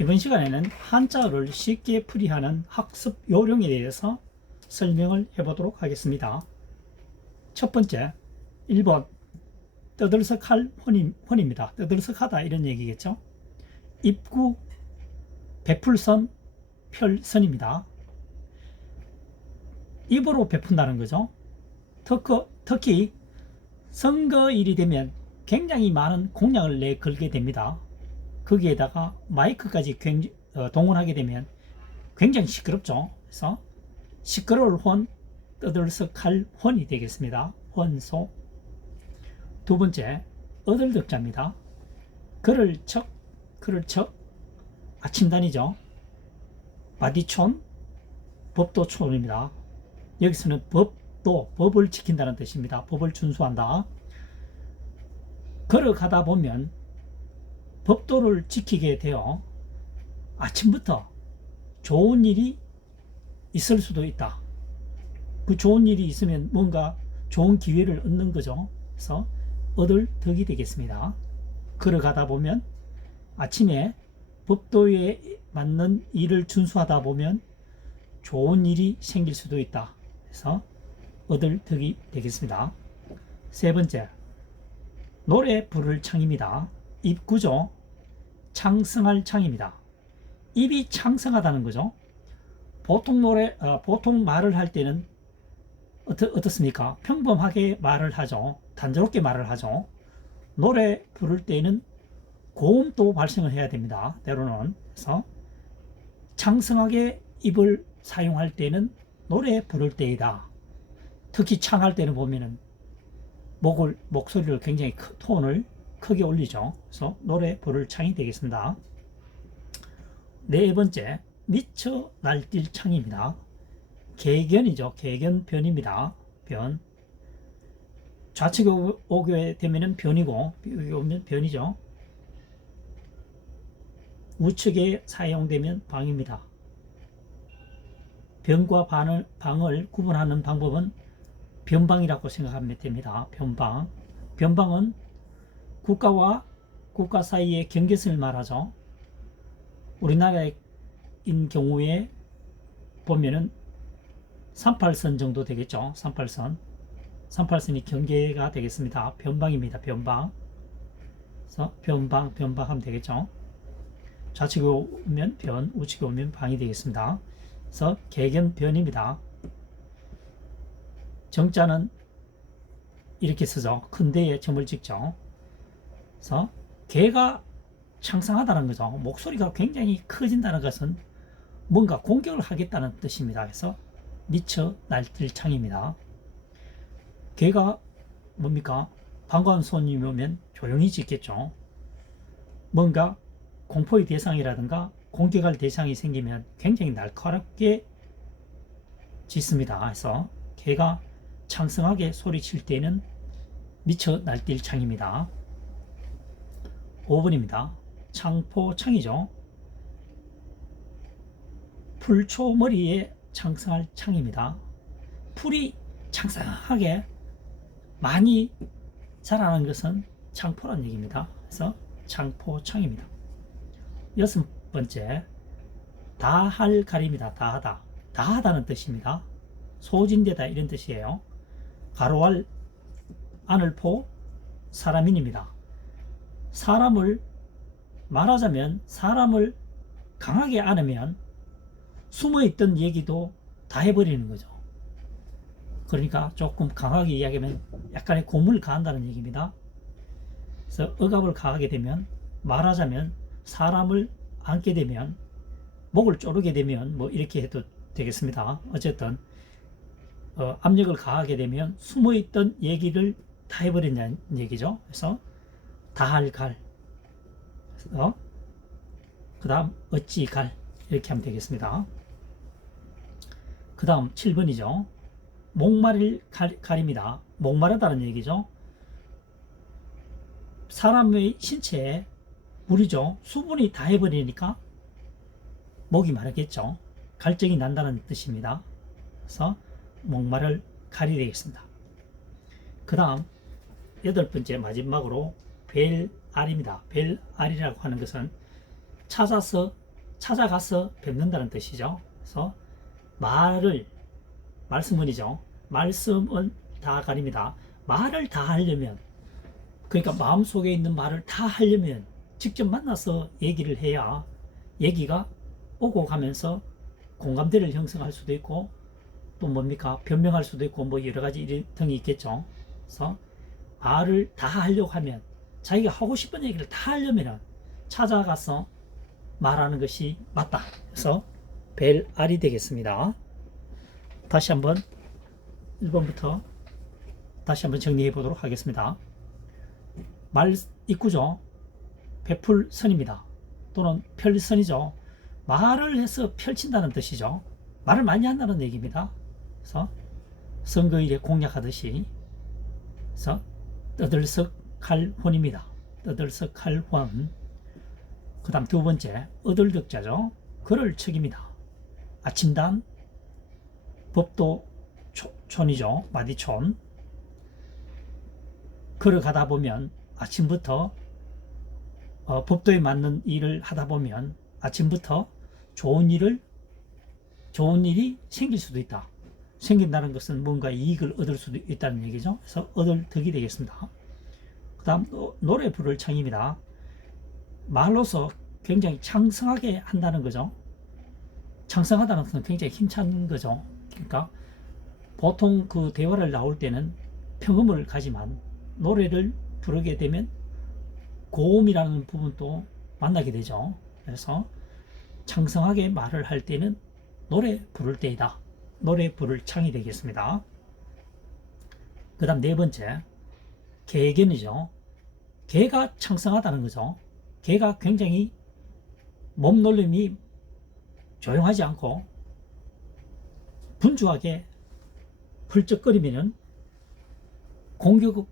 이번 시간에는 한자어를 쉽게 풀이하는 학습 요령에 대해서 설명을 해보도록 하겠습니다. 첫 번째, 1번 떠들썩할 혼입니다. 떠들썩하다 이런 얘기겠죠. 입구, 베풀선, 펼선입니다. 입으로 베푼다는 거죠. 특히 선거일이 되면 굉장히 많은 공약을 내걸게 됩니다. 거기에다가 마이크까지 동원하게 되면 굉장히 시끄럽죠. 그래서 시끄러울 혼, 떠들썩할 혼이 되겠습니다. 혼소. 두 번째, 어들덕자입니다. 그를 척, 아침단이죠. 바디촌, 법도촌입니다. 여기서는 법을 지킨다는 뜻입니다. 법을 준수한다. 걸어가다 보면 법도를 지키게 되어 아침부터 좋은 일이 있을 수도 있다. 그 좋은 일이 있으면 뭔가 좋은 기회를 얻는 거죠. 그래서 얻을 덕이 되겠습니다. 걸어가다 보면 아침에 법도에 맞는 일을 준수하다 보면 좋은 일이 생길 수도 있다. 그래서 얻을 덕이 되겠습니다. 세 번째, 노래 부를 창입니다. 입구죠. 창성할 창입니다. 입이 창성하다는 거죠. 보통 말을 할 때는 어떻습니까? 평범하게 말을 하죠. 단조롭게 말을 하죠. 노래 부를 때는 고음도 발생을 해야 됩니다. 때로는. 그래서 창성하게 입을 사용할 때는 노래 부를 때이다. 특히 창할 때는 보면은 목소리를 굉장히 톤을 크게 올리죠. 그래서 노래 부를 창이 되겠습니다. 네 번째, 미쳐 날뛸 창입니다. 개견이죠. 개견변입니다. 변. 좌측에 오게 되면 변이고, 여기 오면 변이죠. 우측에 사용되면 방입니다. 변과 방을 구분하는 방법은 변방이라고 생각하면 됩니다. 변방. 변방은 국가와 국가 사이의 경계선을 말하죠. 우리나라인 경우에 보면은 38선 정도 되겠죠. 38선이 경계가 되겠습니다. 변방입니다. 변방. 그래서 변방하면 되겠죠. 좌측에 오면 변, 우측에 오면 방이 되겠습니다. 그래서 개견변입니다. 정자는 이렇게 쓰죠. 큰 데에 점을 찍죠. 그래서 개가 창성하다는 거죠. 목소리가 굉장히 커진다는 것은 뭔가 공격을 하겠다는 뜻입니다. 그래서 미쳐 날뛸 창입니다. 개가 뭡니까? 반가운 손님이 오면 조용히 짖겠죠. 뭔가 공포의 대상이라든가 공격할 대상이 생기면 굉장히 날카롭게 짖습니다. 그래서 개가 창성하게 소리칠 때는 미쳐 날뛸 창입니다. 5번입니다. 창포창이죠. 풀초머리에 창성할 창입니다. 풀이 창성하게 많이 자라는 것은 창포란 얘기입니다. 그래서 창포창입니다. 여섯 번째, 다할갈입니다. 다하다는 뜻입니다. 소진되다 이런 뜻이에요. 가로알 안을포 사람인입니다. 말하자면 사람을 강하게 안으면 숨어있던 얘기도 다 해버리는 거죠. 그러니까 조금 강하게 이야기하면 약간의 고문을 가한다는 얘기입니다. 그래서 억압을 가하게 되면, 말하자면 사람을 안게 되면, 목을 조르게 되면 뭐 이렇게 해도 되겠습니다. 어쨌든 압력을 가하게 되면 숨어있던 얘기를 다 해버린다는 얘기죠. 그래서 다할갈. 그 다음 어찌 갈 이렇게 하면 되겠습니다. 그 다음 7번이죠. 목마를 갈입니다. 목마르다는 얘기죠. 사람의 신체에 물이죠. 수분이 다 해버리니까 목이 마르겠죠. 갈증이 난다는 뜻입니다. 그래서 목마를 갈이 되겠습니다. 그 다음 8번째 마지막으로 벨알입니다. 벨알이라고 하는 것은 찾아서 찾아가서 뵙는다는 뜻이죠. 그래서 말씀은이죠. 말씀은 다 가립니다. 말을 다 하려면, 그러니까 마음속에 있는 말을 다 하려면 직접 만나서 얘기를 해야 얘기가 오고 가면서 공감대를 형성할 수도 있고, 또 뭡니까, 변명할 수도 있고, 뭐 여러 가지 등이 있겠죠. 그래서 말을 다 하려고 하면, 자기가 하고 싶은 얘기를 다 하려면 찾아가서 말하는 것이 맞다. 그래서 벨알이 되겠습니다. 다시 한번 1번부터 다시 한번 정리해 보도록 하겠습니다. 말 입구죠. 베풀선입니다. 또는 펼선이죠. 말을 해서 펼친다는 뜻이죠. 말을 많이 한다는 얘기입니다. 그래서 선거일에 공약하듯이, 그래서 떠들썩할 혼입니다. 떠들썩할 혼. 그 다음 두 번째, 어들덕자죠. 글을 척입니다. 아침단, 법도 촌이죠. 마디촌. 걸어가다 보면 아침부터 법도에 맞는 일을 하다 보면 아침부터 좋은 일이 생길 수도 있다. 생긴다는 것은 뭔가 이익을 얻을 수도 있다는 얘기죠. 그래서 얻을 덕이 되겠습니다. 그 다음 노래 부를 창입니다. 말로서 굉장히 창성하게 한다는 거죠. 창성하다는 것은 굉장히 힘찬 거죠. 그러니까 보통 그 대화를 나올 때는 평음을 가지만 노래를 부르게 되면 고음이라는 부분도 만나게 되죠. 그래서 창성하게 말을 할 때는 노래 부를 때이다. 노래 부를 창이 되겠습니다. 그 다음 네 번째, 개견이죠. 개가 창성하다는 거죠. 개가 굉장히 몸놀림이 조용하지 않고 분주하게 펄쩍거리면은 공격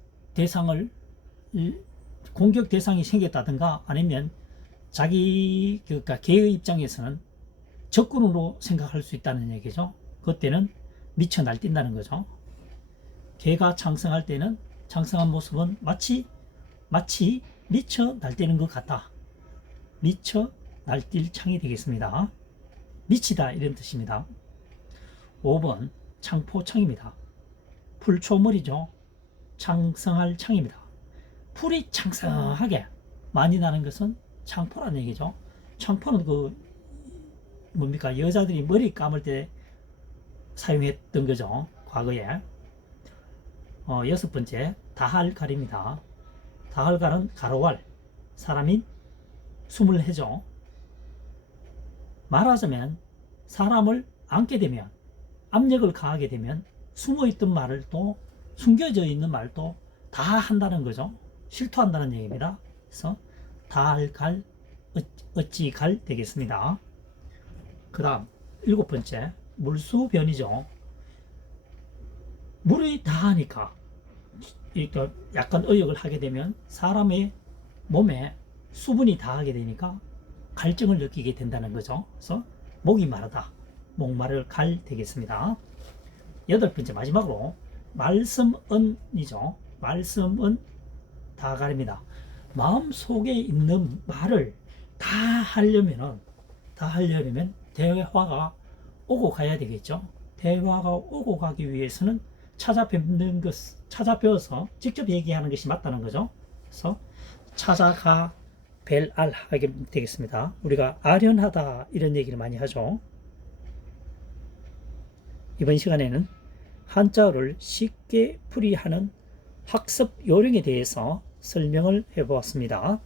대상이 생겼다든가, 아니면 그러니까 개의 입장에서는 적군으로 생각할 수 있다는 얘기죠. 그때는 미쳐 날뛴다는 거죠. 개가 창성할 때는, 창성한 모습은 마치 미쳐 날뛰는 것 같다. 미쳐 날뛸 창이 되겠습니다. 미치다, 이런 뜻입니다. 5번 창포창입니다. 풀초머리죠. 창성할 창입니다. 풀이 창성하게 많이 나는 것은 창포라는 얘기죠. 창포는 뭡니까, 여자들이 머리 감을 때 사용했던 거죠, 과거에. 여섯 번째, 다할갈입니다. 다할갈은 가로왈, 사람인 숨을 해죠. 말하자면 사람을 안게 되면, 압력을 가하게 되면 숨어있던 말을 또, 숨겨져 있는 말도 다 한다는 거죠. 실토한다는 얘기입니다. 그래서 다할갈, 어찌갈 되겠습니다. 그 다음 일곱 번째, 물수변이죠. 물이 다하니까, 약간 의역을 하게 되면 사람의 몸에 수분이 다하게 되니까 갈증을 느끼게 된다는 거죠. 그래서 목이 마르다, 목마를 갈 되겠습니다. 여덟 번째, 마지막으로 말씀은이죠. 말씀은 다 가립니다. 마음속에 있는 말을 다 하려면 대화가 오고 가야 되겠죠. 대화가 오고 가기 위해서는 찾아뵈어서 직접 얘기하는 것이 맞다는 거죠. 그래서 찾아가 벨알 하게 되겠습니다. 우리가 아련하다, 이런 얘기를 많이 하죠. 이번 시간에는 한자어를 쉽게 풀이하는 학습 요령에 대해서 설명을 해보았습니다.